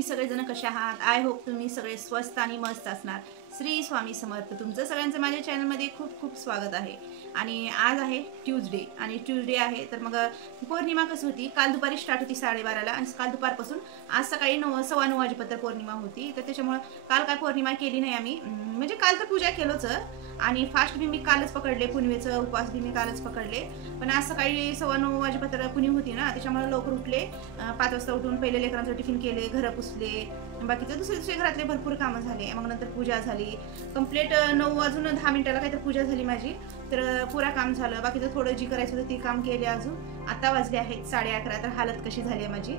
तुम्ही सगळेजण कसे आहात? आय होप तुम्ही सगळे स्वस्त आणि मस्त असणार। श्री स्वामी समर्थ। तुमचं सगळ्यांचं माझ्या चॅनलमध्ये खूप खूप स्वागत आहे। आणि आज आहे ट्यूजडे आणि ट्यूजडे आहे तर मग पौर्णिमा कशी होती, काल दुपारी स्टार्ट होती 12:30ला आणि काल दुपारपासून आज सकाळी 9:15 वाजेपर्यंत पौर्णिमा होती। तर त्याच्यामुळे काल काय पौर्णिमा केली नाही आम्ही, म्हणजे काल तर पूजा केलोच आणि फास्ट मी कालच पकडले, पुनवेचं उपवास मी कालच पकडले। पण आज सकाळी 9:15 वाजेपर्यंत पुनवे होती ना, त्याच्यामुळे लवकर उठले। 5 वाजता उठून पहिले लेकरांचं टिफिन केले, घर पुसले, बाकीचे दुसरे घरातले भरपूर कामं झाले। मग नंतर पूजा झाली कंप्लीट। 9 वाजून 10 मिनिटाला काहीतरी पूजा झाली माझी, तर पुरा काम झालं। बाकीचं थोडं जी करायचं होतं ते काम केले। अजून आता वाजले आहेत 11:30। तर हालत कशी झाली आहे माझी,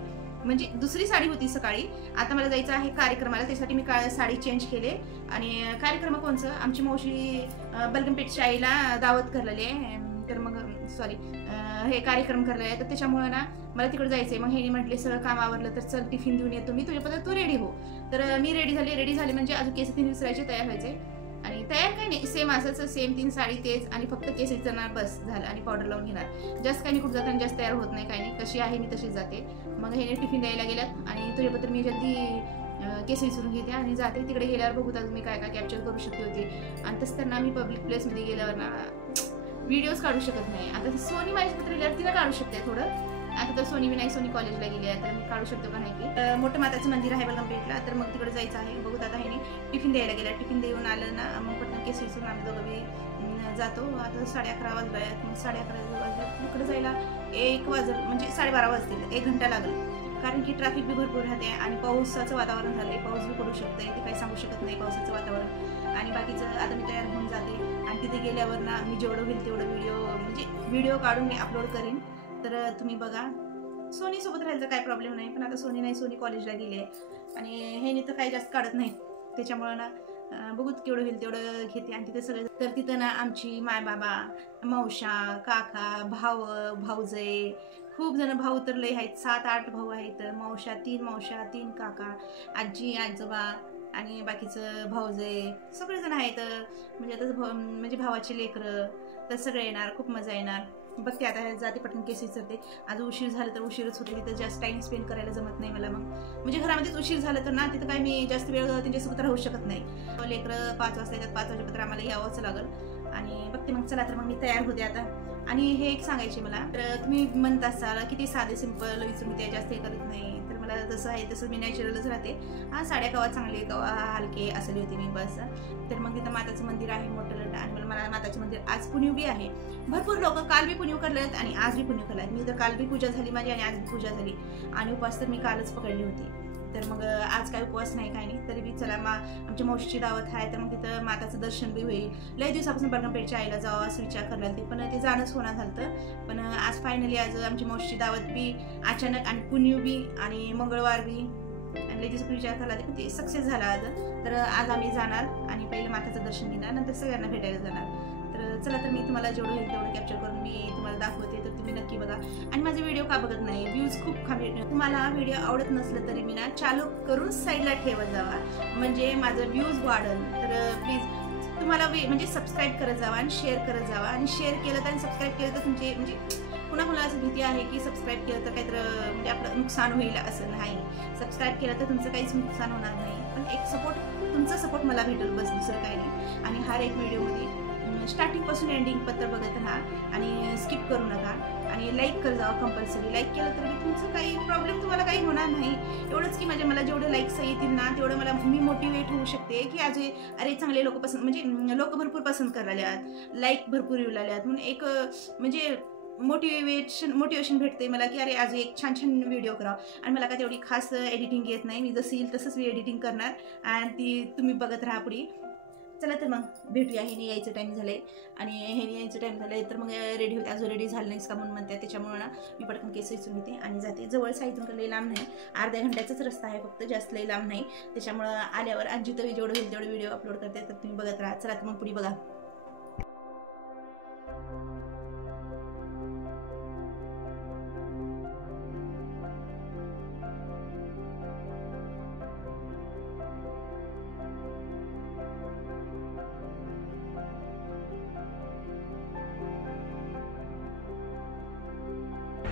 म्हणजे दुसरी साडी होती सकाळी, आता मला जायचं आहे कार्यक्रमाला, त्यासाठी मी साडी चेंज केले। आणि कार्यक्रम कोणचं, आमची मावशी बलगमपेठच्या आईला दावत करलेली आहे, तर मग सॉरी हे कार्यक्रम करले आहे, तर त्याच्यामुळे ना मला तिकडे जायचंय। मग हे म्हटले सगळं काम आवरलं तर चल टिफिन देऊन येतो मी, तुझ्या पद्धत तू रेडी हो। तर मी रेडी झाले म्हणजे अजून केस 3 विसरायचे, तयार व्हायचे। आणि तयार काही नाही, सेम असंच, सेम 3 साडी तेच, आणि फक्त केस विचारणार बस झालं, आणि पावडर लावून घेणार। जास्त काही मी कुठं जाताना जास्त तयार होत नाही, काही नाही, कशी आहे मी तशीच जाते। मग हे टिफिन द्यायला गेल्यात आणि तुझ्याबद्दल मी जल्दी केस विसरून घेते आणि जाते। तिकडे गेल्यावर बघू तर मी काय काय कॅप्चर करू शकते होते। आणि तसं तर ना मी पब्लिक प्लेसमध्ये गेल्यावर ना व्हिडिओज काढू शकत नाही। आता सोनी माझ्यासोबत गेल्यावर तिला काढू शकते थोडं, आता तर सोनी नाही, सोनी कॉलेजला गेली आहे, तर मी काढू शकतो का नाही की। मोठं माताचं मंदिर आहे बलगमपेठला, तर मग तिकडे जायचं आहे। बघू आता हे टिफिन द्यायला गेला, टिफिन देऊन आलं ना मग पटकन केस विसरून आम्ही दोघं जातो। आता 11:30 वाजले आहेत, मग 11:30 वाजले तिकडे जायला 1 वाजल, म्हणजे 12:30 वाजतील, 1 घंटा लागेल, कारण की ट्रॅफिक बी भरपूर राहते आणि पावसाचं वातावरण झालंय, पाऊस बी पडू शकतंय, ते काही सांगू शकत नाही पावसाचं वातावरण। आणि बाकीचं आता मी तयार होऊन जाते आणि तिथे गेल्यावर ना मी जेवढं होईल तेवढं व्हिडिओ काढून मी अपलोड करीन, तर तुम्ही बघा। सोनी सोबत राहायचं काय प्रॉब्लेम नाही, पण आता सोनी नाही, सोनी कॉलेजला गेली आहे आणि हे नाही तर काही जास्त काढत नाही, त्याच्यामुळं ना बघू केवढं होईल तेवढं घेते। आणि तिथे सगळं, तर तिथं ना आमची माय बाबा, मावशा, काका, भाव, भाऊजे, खूप जण, भाऊ तर लय आहेत, 7-8 भाऊ आहेत, मावशा 3 काका, आजी आजोबा आणि बाकीचं भाऊजे सगळेजण आहेत। म्हणजे आता म्हणजे भावाचे लेकरं तर सगळे येणार, खूप मजा येणार। बघते आता जाते पटकन केस विचारते। आज उशीर झालं तर उशीरच होते, तिथं जास्त टाइम स्पेंड करायला जमत नाही मला। मग म्हणजे घरामध्येच उशीर झालं तर ना तिथं काय मी जास्त वेळ त्यांच्यासोबत राहू शकत नाही। लेकरं 5 वाजता येतात, 5 वाजेपर्यंत आम्हाला यावंच लागेल। आणि बघते मग, चला तर मग मी तयार होते आता। आणि हे एक सांगायचे मला, तर तुम्ही म्हणत असाल किती साधे सिंपल विचारून ते जास्त हे करत नाही, तर मला जसं आहे तसं मी नॅचरलच राहते। साड्या कवा चांगले कवा हलके असले होते मी बस। तर मग तिथं माताचं मंदिर आहे मोठं, आणि मला माताचं मंदिर आज पुण्यू बी आहे, भरपूर लोक काल बी पुण्यू करलेत आणि आज बी पुण्यू करलेत। मी तर काल बी पूजा झाली माझी आणि आज बी पूजा झाली, आणि उपवास तर मी कालच पकडली होती। तर मग आज काय उपवास नाही, काय नाही, तरी बी चला आमच्या मावशीची दावत आहे, तर मग तिथं माताचं दर्शन बी होईल। लय दिवसापासून बलगमपेठच्या आईला जावं असं विचार करायला होती, पण ते जाणंच होणार झालं। पण आज फायनली आज आमची मावशीची दावत बी अचानक, आणि पुण्यू बी आणि मंगळवार बी, आणि लय दिवसापासून विचार करायला होती, पण ते सक्सेस झाला आज। तर आज आम्ही जाणार आणि पहिले माताचं दर्शन घेणार, नंतर सगळ्यांना भेटायला जाणार। तर चला, तर मी तुम्हाला जेवढं होईल तेवढं कॅप्चर करून मी तुम्हाला दाखवते, तर तुम्ही नक्की बघा। आणि माझे व्हिडिओ का बघत नाही, व्ह्यूज खूप कमी, तुम्हाला व्हिडिओ आवडत नसलं तरी मी ना चालू करून साईडला ठेवत जावा, म्हणजे माझं व्ह्यूज वाढेल। तर प्लीज तुम्हाला म्हणजे सबस्क्राईब करत जावा आणि शेअर करत जावा। आणि शेअर केलं तर आणि सबस्क्राईब केलं तर तुमचे म्हणजे कुणाकुणाला असं भीती आहे की सबस्क्राईब केलं तर काहीतरी म्हणजे आपलं नुकसान होईल, असं नाही। सबस्क्राईब केलं तर तुमचं काहीच नुकसान होणार नाही, पण एक तुमचा सपोर्ट मला भेटेल बस, दुसरं काही नाही। आणि हर एक व्हिडिओमध्ये स्टार्टिंग पासून एंडिंग पत्र बघत राहा आणि स्किप करू नका, आणि लाईक कर जावा कंपल्सरी। लाईक केलं तर तुमचं काही प्रॉब्लेम तुम्हाला काही होणार नाही, एवढंच की म्हणजे जेवढे लाईक्स येतील ना तेवढं मला मी मोटिवेट होऊ शकते की आज अरे चांगले लोक पसंत, म्हणजे लोक भरपूर पसंत करायला आहेत, लाईक भरपूर येऊ लागल्यात, म्हणून एक म्हणजे मोटिवेशन भेटते मला की अरे आज एक छान व्हिडिओ करा। आणि मला काय तेवढी खास एडिटिंग येत नाही, मी जसं येईल तसंच मी एडिटिंग करणार, आणि ती तुम्ही बघत राहा पुढे। चला तर मग भेटूया, हे यायचं टाइम झालंय, आणि हे यायचं टाइम झालंय, तर मग रेडी होते, अजून रेडी झालं नाहीस का म्हणून म्हणते, त्याच्यामुळे ना मी पटकन केस विचारून घेते आणि जाते। जवळच आहे, इथून लई लांब नाही, अर्ध्या घंट्याचाच रस्ता आहे फक्त, जास्त लई लांब नाही, त्याच्यामुळं आल्यावर आणि जिथं जेवढं होईल तेवढं व्हिडिओ अपलोड करते, तर तुम्ही बघत राहा। चला तर मग पुढे बघा।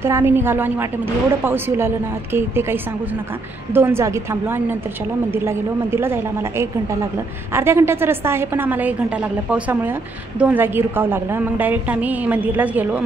तर आम्ही निघालो आणि वाटेमध्ये एवढं पाऊस येऊ लागलं ना की ते काही सांगूच नका. 2 जागी थांबलो आणि नंतरच्याला मंदिरला गेलो. मंदिरला जायला आम्हाला 1 घंटा लागलं. अर्ध्या घंट्याचा रस्ता आहे पण आम्हाला 1 घंटा लागला. पावसामुळे 2 जागी रुकावं लागलं. मग डायरेक्ट आम्ही मंदिरलाच गेलो.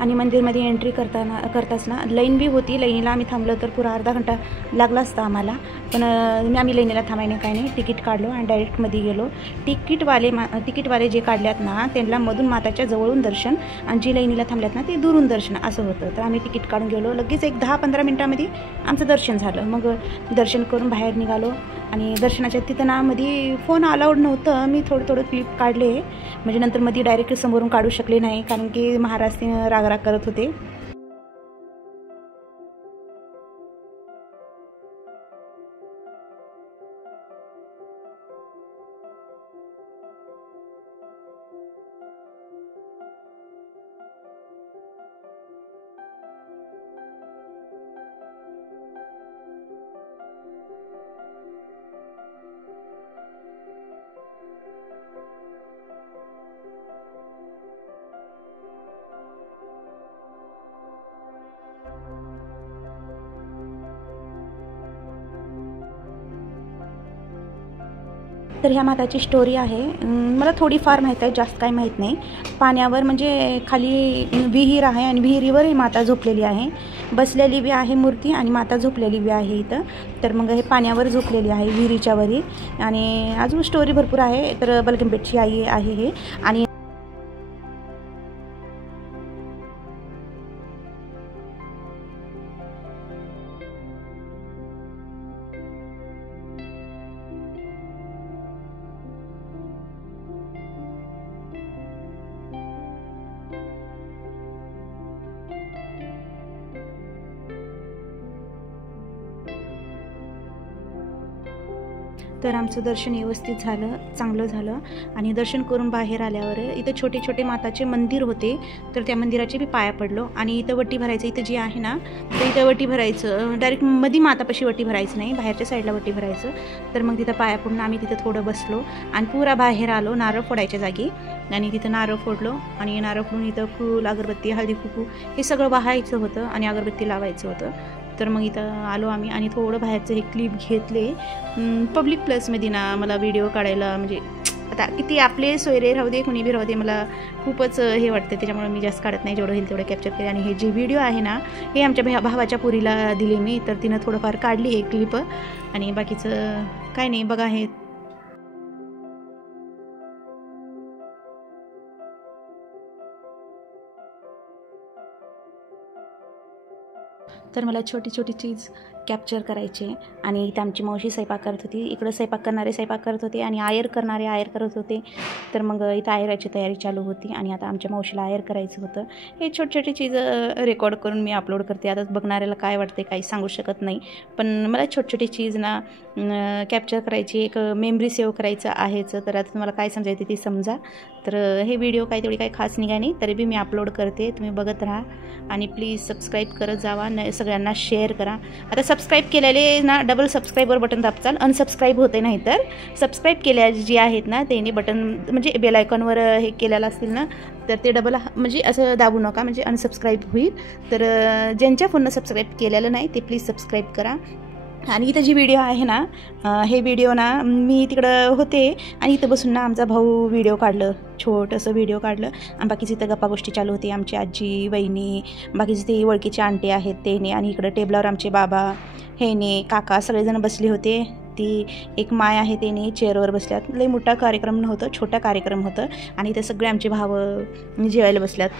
आणि मंदिरमध्ये एंट्री करताच ना लाईन बी होती. लाईनीला आम्ही थांबलो तर पुरा अर्धा घंटा लागला असता आम्हाला. पण आम्ही लाईनीला थांबायने काही नाही, तिकीट काढलो आणि डायरेक्ट मध्ये गेलो. तिकीटवाले जे काढल्यात ना त्यांना मधून माताच्या जवळून दर्शन आणि जी लाईनीला थांबल्यात ना ते दुरून दर्शन असं होतं. तर आम्ही तिकीट काढून गेलो. लगेच एक 10-15 मिनटामध्ये आमचं दर्शन झालं. मग दर्शन करून बाहेर निघालो आणि दर्शनाच्या तिथं ना मध्ये फोन अलाउड नव्हतं. मी थोडं क्लिप काढले, म्हणजे नंतर मध्ये डायरेक्ट समोरून काढू शकले नाही कारण की महाराज राग करत होते. तर ह्या माताची स्टोरी आहे. मला थोडीफार माहीत आहे, जास्त काही माहीत नाही. पाण्यावर म्हणजे खाली विहीर आहे आणि विहिरीवर ही माता झोपलेली आहे. बसलेली बी आहे मूर्ती आणि माता झोपलेली बी आहे इथं. तर मग हे पाण्यावर झोपलेली आहे विहिरीच्या वरी. आणि अजून स्टोरी भरपूर आहे. तर बलगमपेठची आई आहे हे. आणि तर आमचं दर्शन व्यवस्थित झालं, चांगलं झालं. आणि दर्शन करून बाहेर आल्यावर इथं छोटे छोटे माताचे मंदिर होते. तर त्या मंदिराचे बी पाया पडलो. आणि इथं वटी भरायचं, इथं जी आहे ना तर इथं वटी भरायचं. डायरेक्ट मध्ये मातापाशी वटी भरायचं नाही, बाहेरच्या साईडला वटी भरायचं. तर मग तिथं पाया पडून आम्ही तिथं थोडं बसलो आणि पुरा बाहेर आलो नारळ फोडायच्या जागी. आणि तिथं नारळ फोडलो आणि नारळ फोडून इथं फूल, अगरबत्ती, हळदी कुंकू हे सगळं वाहायचं होतं आणि अगरबत्ती लावायचं होतं. तर मग इथं आलो आम्ही आणि थोडं बाहेरचं हे क्लिप घेतले. पब्लिक प्लेसमध्ये ना मला व्हिडिओ काढायला म्हणजे आता किती आपले सोयरे राहू दे, कुणी बी राहू दे, मला खूपच हे वाटते. त्याच्यामुळे मी जास्त काढत नाही, जेवढं होईल तेवढं कॅप्चर केले. आणि हे जे व्हिडिओ आहे ना हे आमच्या भावाच्या पुरीला दिले मी. तर तिनं थोडंफार काढली हे क्लिप. आणि बाकीचं काय नाही बघा. हे तर मला छोटी छोटी चीज कॅप्चर करायचे. आणि इथं आमची मावशी स्वयंपाक करत होती, इकडं स्वयंपाक करणारे स्वयंपाक करत होते आणि आयर करणारे आयर करत होते. तर मग इथं आयराची तयारी चालू होती आणि आता आमच्या मावशीला आयर करायचं होतं. हे छोटी छोटी चीज रेकॉर्ड करून मी अपलोड करते. आता बघणाऱ्याला काय वाटते काही सांगू शकत नाही, पण मला छोटी छोटी चीज ना कॅप्चर करायची, एक मेमरी सेव्ह करायचं आहेच. तर आता तुम्हाला काय समजायचं ते समजा. तर हे व्हिडिओ काही तेवढी काही खास निघाय नाही, तरी बी मी अपलोड करते, तुम्ही बघत राहा. आणि प्लीज सबस्क्राईब करत जावा, सगळ्यांना शेअर करा. आता सबस्क्राईब केलेले ना डबल सबस्क्राईबर बटन दाबचाल, अनसबस्क्राईब होते. नाही तर सबस्क्राईब केल्या जी आहेत ना त्यांनी बटन म्हणजे बेल आयकॉनवर हे केलेलं असतील ना तर ते डबल म्हणजे असं दाबू नका, म्हणजे अनसबस्क्राईब होईल. तर ज्यांच्या फोननं सबस्क्राईब केलेलं नाही ते प्लीज सबस्क्राईब करा. आणि इथं जी व्हिडिओ आहे ना हे व्हिडिओ ना मी तिकडं होते आणि इथं बसून ना आमचा भाऊ व्हिडिओ काढलं, छोटंसं व्हिडिओ काढलं. आणि बाकीची इथं गप्पा गोष्टी चालू होती, आमची आजी, वहिनी, बाकीचे ते ओळखीचे आंटी आहेत तेने. आणि इकडं टेबलावर आमचे बाबा, हेने, काका सगळेजण बसले होते. ती एक माय आहे तेने चेअरवर बसल्यात. लई मोठा कार्यक्रम नव्हतं, छोटा कार्यक्रम होतं. आणि इथं सगळे आमचे भावं जेवायला बसल्यात.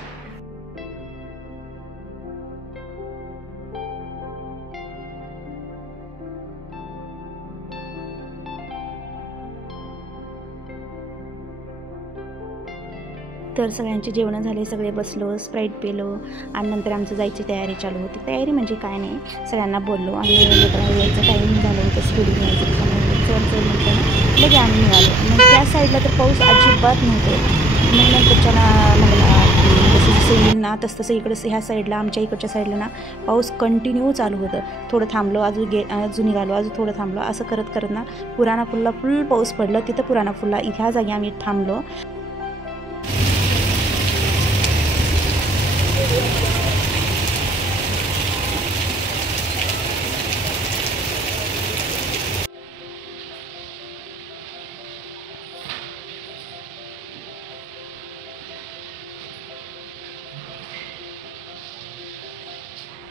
तर सगळ्यांचे जेवणं झाले, सगळे बसलो, स्प्राईट पेलो आणि नंतर आमचं जायची तयारी चालू होती. तयारी म्हणजे काय नाही, सगळ्यांना बोललो आणि यायचं टाईम झालं होतं, स्कूल यायचं चल म्हटलं ना, लगे आम्ही निघालो. मग त्या साईडला तर पाऊस अजिबात नव्हतं. मग नंतरच्याला म्हणला जसं जसं येईल ना तसं इकडं ह्या साईडला, आमच्या इकडच्या साईडला ना पाऊस कंटिन्यू चालू होतं. थोडं थांबलो, अजून निघालो, अजून थोडं थांबलो, असं करत करत ना पुराणा फुलला फुल पाऊस पडलं. तिथं पुराणा फुलला ह्या जागी आम्ही थांबलो.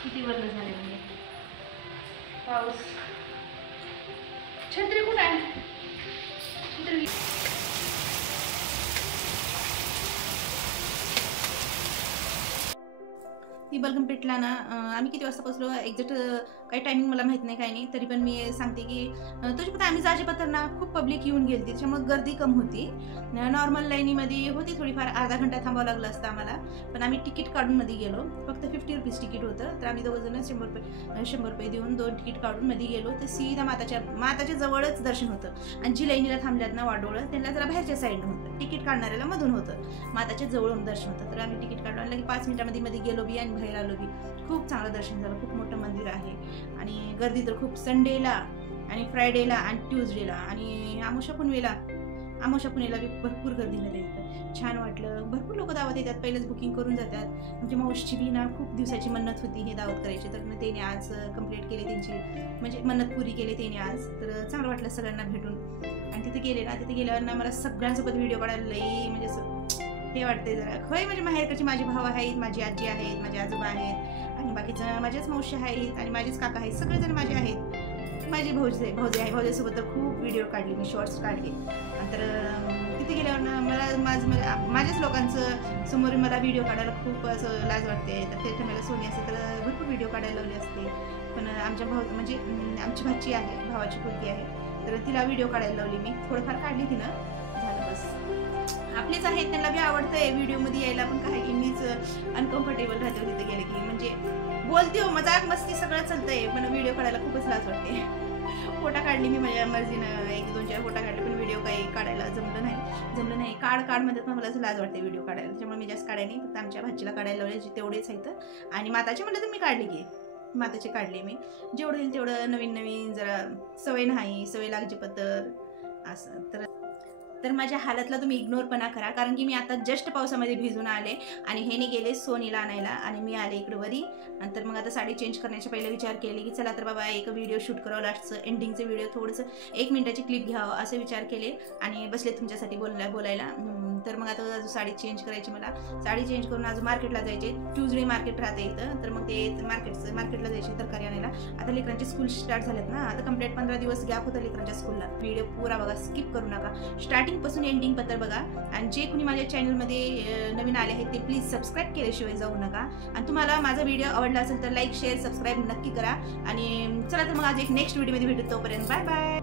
किती वर्ष झाले म्हणजे पाऊस. छत्री कुठं आहे? छत्री ती बलगम पेटला ना. आम्ही किती वाजता पोचलो एक्झॅक्ट काही टायमिंग मला माहीत नाही, काही नाही, तरी पण मी सांगते की तुझी पण आम्ही जाजेपत्र ना खूप पब्लिक येऊन गेली, त्याच्यामुळे गर्दी कम होती. नॉर्मल लाईनीमध्ये होती थोडीफार, अर्धा घंटा थांबावं लागलं असतं आम्हाला, पण आम्ही तिकीट काढून मध्ये गेलो. फक्त 50 रुपीज तिकीट होतं, तर आम्ही दोघं जण 100 रुपये देऊन 2 तिकीट काढून मध्ये गेलो. तर सीधा माताच्या जवळच दर्शन होतं. आणि जी लाईनीला थांबल्यात ना वाडोळं, त्यांना जरा बाहेरच्या साईडनं होतं, तिकीट काढणाऱ्याला मधून होतं, माताच्या जवळून दर्शन होतं. तर आम्ही तिकीट काढून लगे 5 मिनिटामध्ये मध्ये गेलो बी आणि बाहेर आलो बी. खूप चांगलं दर्शन झालं. खूप मोठं मंदिर आहे आणि गर्दी तर खूप. संडेला आणि फ्रायडेला आणि ट्यूजडेला आणि आमोशा पुणेला बी भरपूर गर्दी झाली. छान वाटलं. भरपूर लोक दावत येतात, पहिलेच बुकिंग करून जातात. म्हणजे मावशीची बी ना खूप दिवसाची मन्नत होती हे दावत करायची, तर मग त्याने आज कंप्लीट केली त्यांची, म्हणजे मन्नत पुरी केली त्याने आज. तर चांगलं वाटलं सगळ्यांना भेटून. आणि तिथे गेल्यावर ना मला सगळ्यांसोबत व्हिडिओ काढायला लई म्हणजे असं हे वाटतंय जरा. होय म्हणजे माहेरकडची माझी भाव आहेत, माझी आजी आहेत, माझे आजोबा आहेत आणि बाकीचं माझ्याच मावशी आहेत आणि माझेच काका आहेत, सगळेजण माझे आहेत. माझी भाऊजी आहे, भाऊजीसोबत तर खूप व्हिडिओ काढले मी, शॉर्ट्स काढले. तर तिथे गेल्यावर ना मला माझ्याच लोकांचं समोर मला व्हिडिओ काढायला खूप असं लाज वाटते. तर त्याच्या मला सोनी असते तर भरपूर व्हिडिओ काढायला लावले असते, पण आमच्या म्हणजे आमची भाची आहे, भावाची पोरगी आहे, तर तिला व्हिडिओ काढायला लावली मी. थोडंफार काढली तिनं, झालं बस. आपलेच आहेत, त्यांना बी आवडतंय व्हिडिओमध्ये यायला, पण काय की मीच अनकम्फर्टेबल राहते तिथे गेले की. म्हणजे बोलते हो, मजाक मस्ती सगळं चालतंय, पण व्हिडिओ काढायला खूपच लाज वाटते. फोटा काढली मी माझ्या मर्जीनं, 1-2-4 फोटा काढले, पण व्हिडिओ काही काढायला जमलं नाही. काढ मध्ये पण मला लाज वाटते व्हिडिओ काढायला, त्याच्यामुळे मी जास्त काढायला नाही. फक्त आमच्या भाचीला काढायला लावले तेवढेच आहेत. आणि माताचे म्हणलं तर मी काढले की माताचे काढले मी, जेवढं येईल तेवढं. नवीन जरा सवय लागजी पत्तर असं. तर माझ्या हालतला तुम्ही इग्नोरपणा करा, कारण की मी आता जस्ट पावसामध्ये भिजून आले आणि हेने गेले सोनीला आणायला आणि मी आले इकडे वरी. नंतर मग आता साडी चेंज करण्याच्या पहिले विचार केले की चला तर बाबा एक व्हिडिओ शूट करावं, लास्टचं एंडिंगचं व्हिडिओ थोडंसं 1 मिनिटाची क्लिप घ्यावं असे विचार केले आणि बसले तुमच्यासाठी बोलायला. तर मग आता साडी चेंज करायची, मला साडी चेंज करून अजून मार्केटला जायचे. ट्यूजडे मार्केट राहते इथं, तर मग ते मार्केटला जायचे तरकारी आणायला. आता लेकरांची स्कूल स्टार्ट झालेत ना, आता कंप्लीट 15 दिवस गॅप होतं लेकरांच्या स्कूलला. व्हिडिओ पुरा बघा, स्किप करू नका, स्टार्टिंग पासून एंडिंग पत्र बघा. आणि जे कोणी माझ्या चॅनलमध्ये नवीन आले आहेत ते प्लीज सबस्क्राईब केल्याशिवाय जाऊ नका. आणि तुम्हाला माझा व्हिडिओ आवडला असेल तर लाईक शेअर सबस्क्राईब नक्की करा. आणि चला तर मग आज एक नेक्स्ट व्हिडिओमध्ये भेटू, तोपर्यंत बाय बाय.